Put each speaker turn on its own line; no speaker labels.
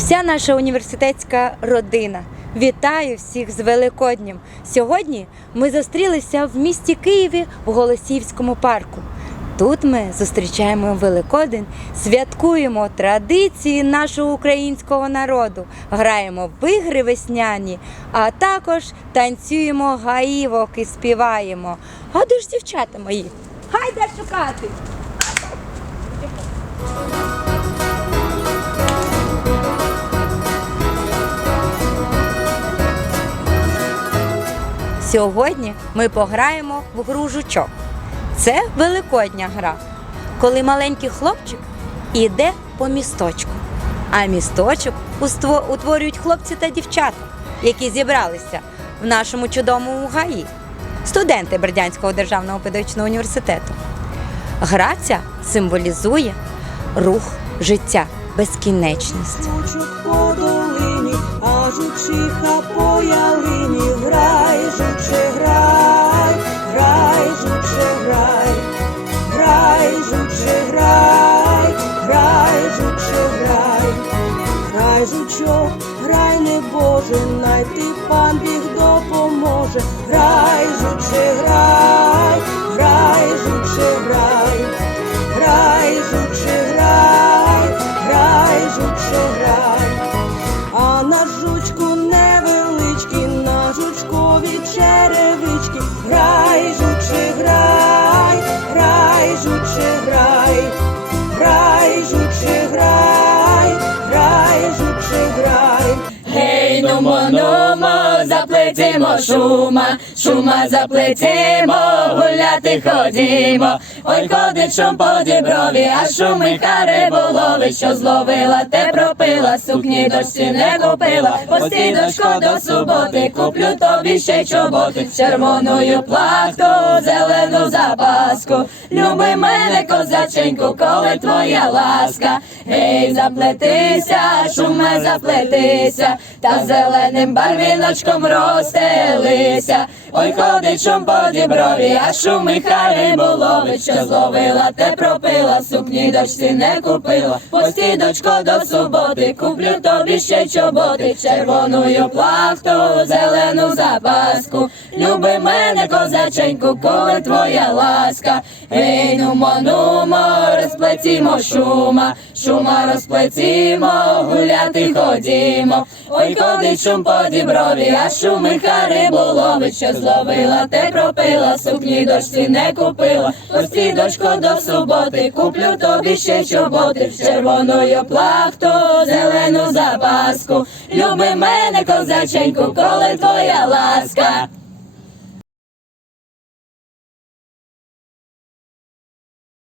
вся наша університетська родина. Вітаю всіх з Великоднім. Сьогодні ми зустрілися в місті Києві в Голосіївському парку. Тут ми зустрічаємо Великодень, святкуємо традиції нашого українського народу, граємо в ігри весняні, а також танцюємо гаївок і співаємо. А де ж дівчата мої? Гайда шукати! Сьогодні ми пограємо в гру жучок. Це великодня гра, коли маленький хлопчик іде по місточку. А місточок утворюють хлопці та дівчата, які зібралися в нашому чудовому гаї, студенти Бердянського державного педагогічного університету. Гра ця символізує рух життя, безкінечність.
Жучок по долині, а жучиха по жучок, грай, не Боже, найти пан біг допоможе. Грай, жуче, грай, грай, жуче, грай. Грай, жуче, грай, грай, жуче, грай. А на жучку невеличкий, на жучкові черевички. Грай, жуче, грай, грай, жуче, грай.
Гей, нумо, нумо, заплетімо шума, шума заплетімо, гуляти ходімо. Ой, ходить шум по діброві, а шумиха риболови, що зловила, те пропила, сукні дочці не купила. Пості, дочко, до суботи, куплю тобі ще чоботи, червоною плахту, зелену запаску. Люби мене, козаченьку, коли твоя ласка. Гей, заплетися, шуме заплетися, та зеленим барвіночком розстелися. Ой, ходить шум по діброві, а шумиха риболови, що зловила, те пропила, сукні дочці не купила. Пості, дочко, до суботи, куплю тобі ще чоботи, червоною плахту, зелену запаску. Люби мене, козаченьку, коли твоя ласка. Ей, нумо, нумо, розплетімо шума, шума розплетімо, гуляти ходімо. Ой, ходить шум по діброві, а шумиха риболови, що зловила, те пропила, сукні дочці не купила. Пості, дочко, до суботи, куплю тобі ще чоботи, червоною плахту, зелену запаску. Люби мене, козаченьку, коли твоя ласка.